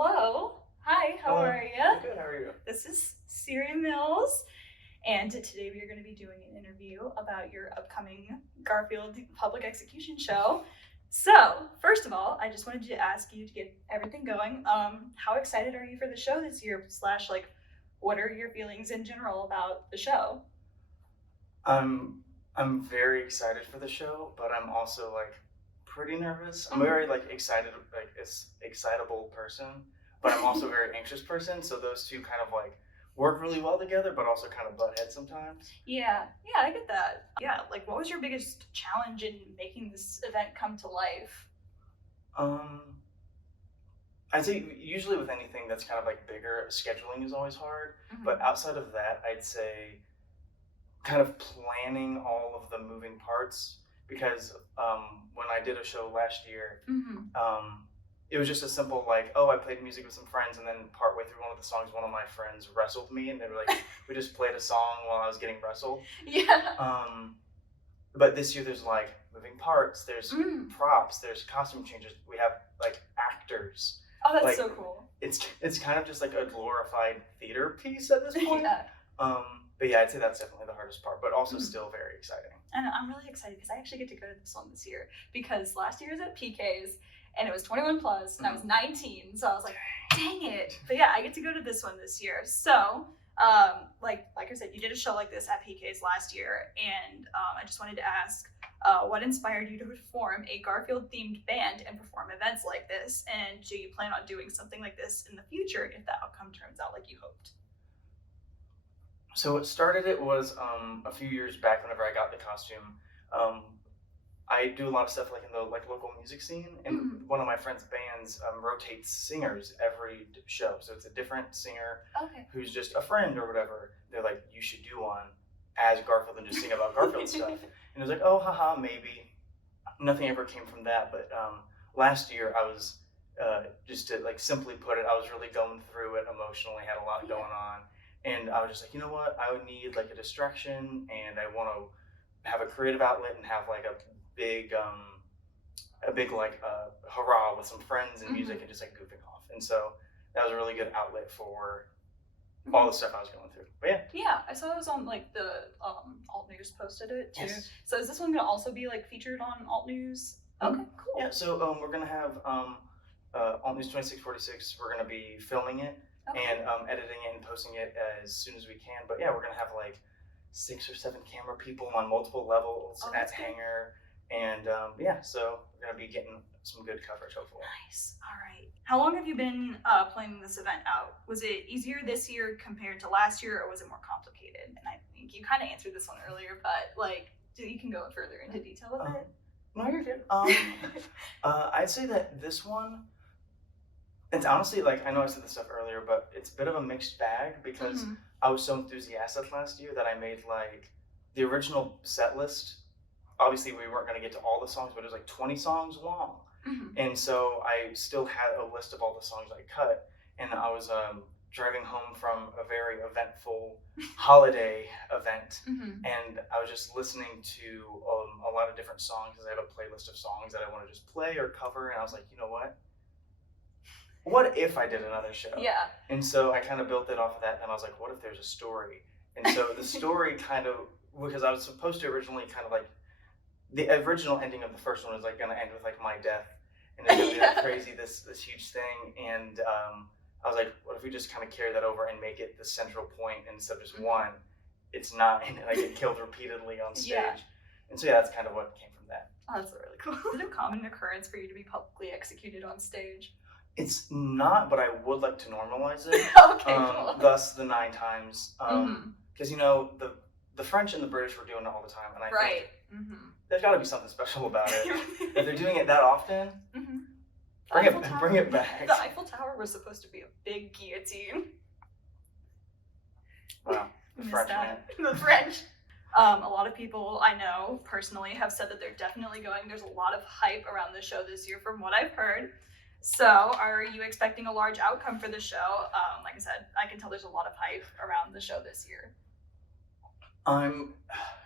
Hello. Hi, how are you? Good, how are you? This is Cyrian Mills, and today we are going to be doing an interview about your upcoming Garfield Public Execution show. So, first of all, I just wanted to ask you to get everything going. How excited are you for the show this year? Slash, like, what are your feelings in general about the show? I'm very excited for the show, but I'm also pretty nervous. I'm very excited, excitable person, but I'm also a very anxious person. So those two kind of work really well together, but also kind of butt heads sometimes. Yeah, I get that. Yeah, like, what was your biggest challenge in making this event come to life? I'd say usually with anything that's kind of bigger, scheduling is always hard. But outside of that, I'd say kind of planning all of the moving parts, because when I did a show last year, it was just a simple I played music with some friends, and then partway through one of the songs, one of my friends wrestled me, and they were like, we just played a song while I was getting wrestled. Yeah. But this year there's moving parts, there's props, there's costume changes, we have actors. Oh, that's so cool. It's kind of just like a glorified theater piece at this point. Yeah. But yeah, I'd say that's definitely the hardest part, but also still very exciting. And I'm really excited because I actually get to go to this one this year, because last year was at PK's and it was 21 plus and I was 19, so I was like, dang it. But yeah, I get to go to this one this year. So like I said, you did a show like this at PK's last year, and I just wanted to ask, what inspired you to form a Garfield themed band and perform events like this, and do you plan on doing something like this in the future if the outcome turns out like you hoped? So what started it was a few years back. Whenever I got the costume, I do a lot of stuff in the local music scene, and one of my friends' bands rotates singers every show. So it's a different singer who's just a friend or whatever. They're like, you should do one as Garfield and just sing about Garfield stuff. And I was like, oh, haha, maybe. Nothing ever came from that. But last year I was, just to simply put it, I was really going through it emotionally, had a lot going on. And I was just like, you know what? I would need a distraction, and I want to have a creative outlet and have a big hurrah with some friends and music and just goofing off. And so that was a really good outlet for all the stuff I was going through. But yeah. Yeah, I saw it was on the Alt News posted it too. Yes. So is this one gonna also be featured on Alt News? Okay, cool. Yeah. So we're gonna have Alt News 2646. We're gonna be filming it. Okay. And editing it and posting it as soon as we can. But yeah, we're gonna have 6 or 7 camera people on multiple levels at Hangar, and yeah, so we're gonna be getting some good coverage hopefully. Nice. All right. How long have you been planning this event out? Was it easier this year compared to last year, or was it more complicated? And I think you kind of answered this one earlier, but you can go further into detail with it. No, you're good. I'd say that this one, it's honestly, I know I said this stuff earlier, but it's a bit of a mixed bag, because I was so enthusiastic last year that I made the original set list. Obviously we weren't going to get to all the songs, but it was 20 songs long. And so I still had a list of all the songs I cut, and I was driving home from a very eventful holiday event, and I was just listening to a lot of different songs, because I have a playlist of songs that I want to just play or cover, and I was like, you know what if I did another show? Yeah. And so I kind of built it off of that, and I was like, what if there's a story? And so the story kind of, because I was supposed to originally kind of the original ending of the first one was going to end with my death, and it's going to be crazy, this huge thing. And I was like, what if we just kind of carry that over and make it the central point, instead of just one, it's 9, and I get killed repeatedly on stage. Yeah. And so yeah, that's kind of what came from that. Oh, that's really cool. Is it a common occurrence for you to be publicly executed on stage? It's not, but I would like to normalize it. Okay, cool. Thus the 9 times. Because the French and the British were doing it all the time, and I think there's got to be something special about it. If they're doing it that often, bring it back. The Eiffel Tower was supposed to be a big guillotine. Wow, the French, man. The French. A lot of people I know personally have said that they're definitely going. There's a lot of hype around the show this year, from what I've heard. So, are you expecting a large outcome for the show? Like I said, I can tell there's a lot of hype around the show this year. I'm,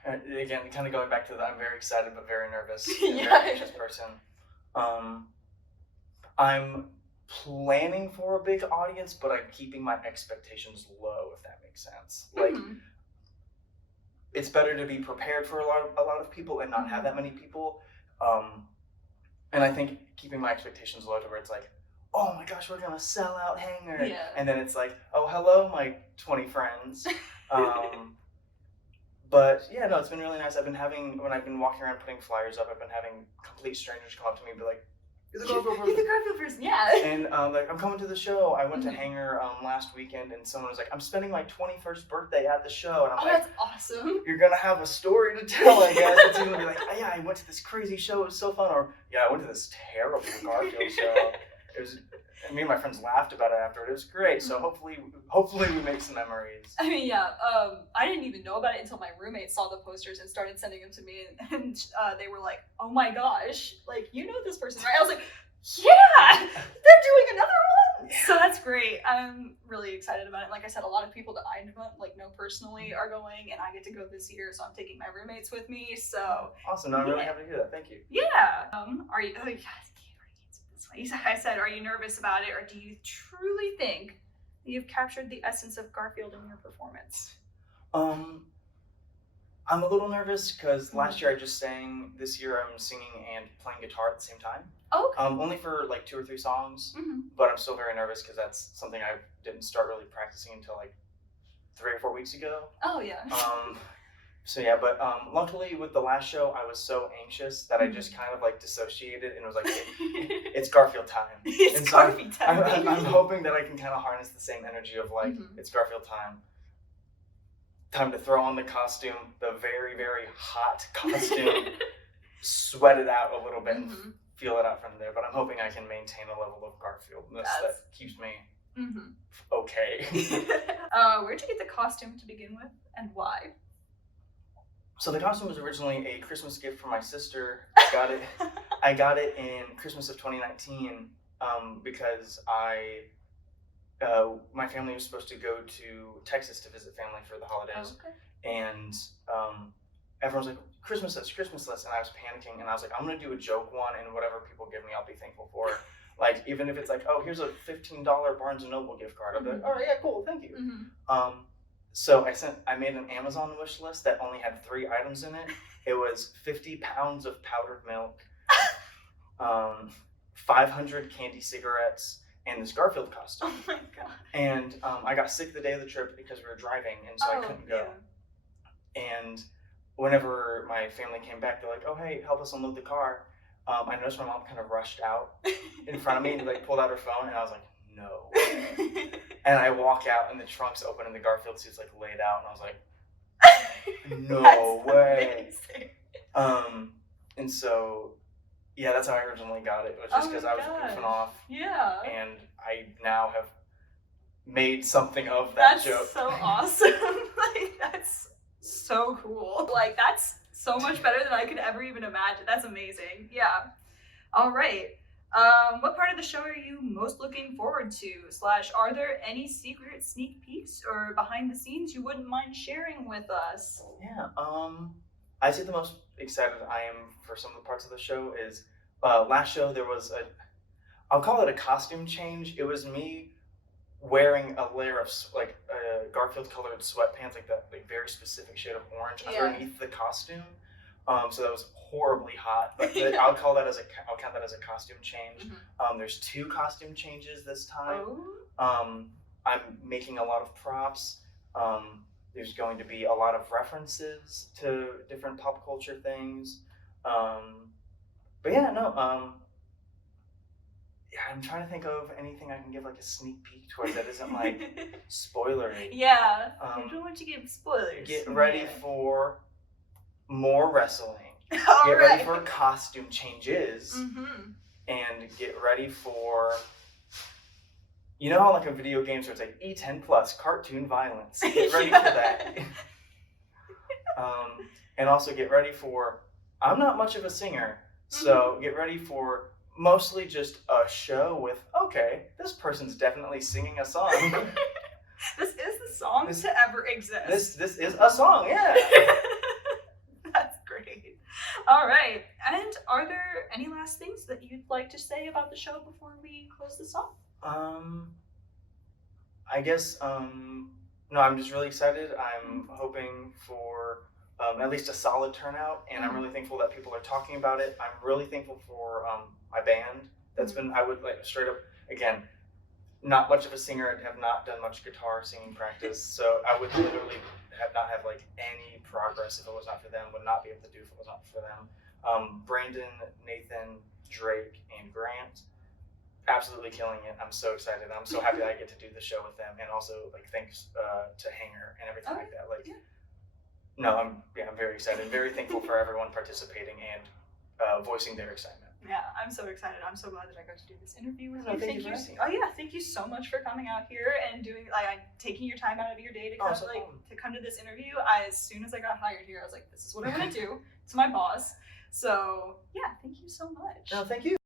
again, kind of going back to that, I'm very excited but very nervous. Yeah. Very anxious person. I'm planning for a big audience, but I'm keeping my expectations low, if that makes sense. Like, it's better to be prepared for a lot of people and not have that many people. And I think keeping my expectations low to where it's like, oh my gosh, we're gonna sell out hangar. Yeah. And then it's like, oh, hello, my 20 friends. But yeah, no, it's been really nice. When I've been walking around putting flyers up, I've been having complete strangers come up to me and be like, you're the Garfield person. You're the Garfield person, yeah. And like, I'm coming to the show. I went to Hangar last weekend, and someone was like, I'm spending my 21st birthday at the show. And I'm like, that's awesome. You're gonna have a story to tell, I guess. It's gonna be like, oh, yeah, I went to this crazy show. It was so fun. Or, yeah, I went to this terrible Garfield show. It was. Me and my friends laughed about it after. It was great. So hopefully we make some memories. I mean, yeah. I didn't even know about it until my roommates saw the posters and started sending them to me, and they were like, "Oh my gosh, like you know this person, right?" I was like, "Yeah, they're doing another one." So that's great. I'm really excited about it. Like I said, a lot of people that I know personally are going, and I get to go this year, so I'm taking my roommates with me. So awesome. No, I'm really happy to hear that. Thank you. Yeah. Are you? Oh, yes. I said, are you nervous about it, or do you truly think that you've captured the essence of Garfield in your performance? I'm a little nervous because last year I just sang. This year I'm singing and playing guitar at the same time. Okay. Only for like 2 or 3 songs, but I'm still very nervous because that's something I didn't start really practicing until like 3 or 4 weeks ago. Oh yeah. So yeah, but luckily with the last show, I was so anxious that I just kind of like dissociated and was like, it's Garfield time. It's Garfield time. I'm hoping that I can kind of harness the same energy of like, it's Garfield time. Time to throw on the costume, the very, very hot costume, sweat it out a little bit and feel it out from there. But I'm hoping I can maintain a level of Garfieldness that keeps me okay. Where'd you get the costume to begin with, and why? So the costume was originally a Christmas gift from my sister. I got it in Christmas of 2019 because my family was supposed to go to Texas to visit family for the holidays. Okay. And everyone's like, Christmas list. And I was panicking, and I was like, I'm going to do a joke one, and whatever people give me, I'll be thankful for. Like, even if it's like, oh, here's a $15 Barnes & Noble gift card. I'll be like, all right, yeah, cool, thank you. So I made an Amazon wish list that only had 3 items in it. It was 50 pounds of powdered milk, 500 candy cigarettes, and this Garfield costume. Oh my god. And I got sick the day of the trip because we were driving, and so I couldn't go. Yeah. And whenever my family came back, they're like, oh, hey, help us unload the car. I noticed my mom kind of rushed out in front of me and like pulled out her phone, and I was like, no. And I walk out, and the trunk's open, and the Garfield suit's like laid out, and I was like, no way. Amazing. And so, yeah, that's how I originally got it. It was just because I was goofing off. Yeah. And I now have made something of that joke. That's so awesome. Like, that's so cool. Like, that's so much better than I could ever even imagine. That's amazing. Yeah. All right. What part of the show are you most looking forward to? / are there any secret sneak peeks or behind the scenes you wouldn't mind sharing with us? Yeah, I'd say the most excited I am for some of the parts of the show is, last show there was I'll call it a costume change. It was me wearing a layer of like Garfield colored sweatpants, like that like very specific shade of orange underneath the costume. So that was horribly hot, but I'll count that as a costume change. There's 2 costume changes this time. I'm making a lot of props. There's going to be a lot of references to different pop culture things. But yeah, no. Yeah, I'm trying to think of anything I can give like a sneak peek towards that isn't like spoilery. Yeah, I don't want you to give spoilers. Get ready for more wrestling. Get ready for costume changes. And get ready for, you know how like a video game where it's like E10 plus cartoon violence. Get ready for that. And also get ready for, I'm not much of a singer, so get ready for mostly just a show with, okay, this person's definitely singing a song. This is the song to ever exist. This is a song, yeah. That's great. All right. And are there any last things that you'd like to say about the show before we close close this off? I guess no, I'm just really excited. I'm hoping for at least a solid turnout, and I'm really thankful that people are talking about it. I'm really thankful for my band. That's been, I would like straight up, again, not much of a singer, have not done much guitar singing practice, so I would literally not have like any progress if it was not for them, would not be able to do if it was not for them. Brandon, Nathan, Drake, and Grant, absolutely killing it. I'm so excited. I'm so happy that I get to do the show with them, and also like thanks to Hanger and everything like that. Like, no, I'm very excited. Very thankful for everyone participating and voicing their excitement. Yeah, I'm so excited. I'm so glad that I got to do this interview with No, you. thank you for asking. Oh yeah, thank you so much for coming out here and doing taking your time out of your day to come to come to this interview. As soon as I got hired here, I was like, this is what I'm gonna do to my boss. So yeah, thank you so much. No, thank you.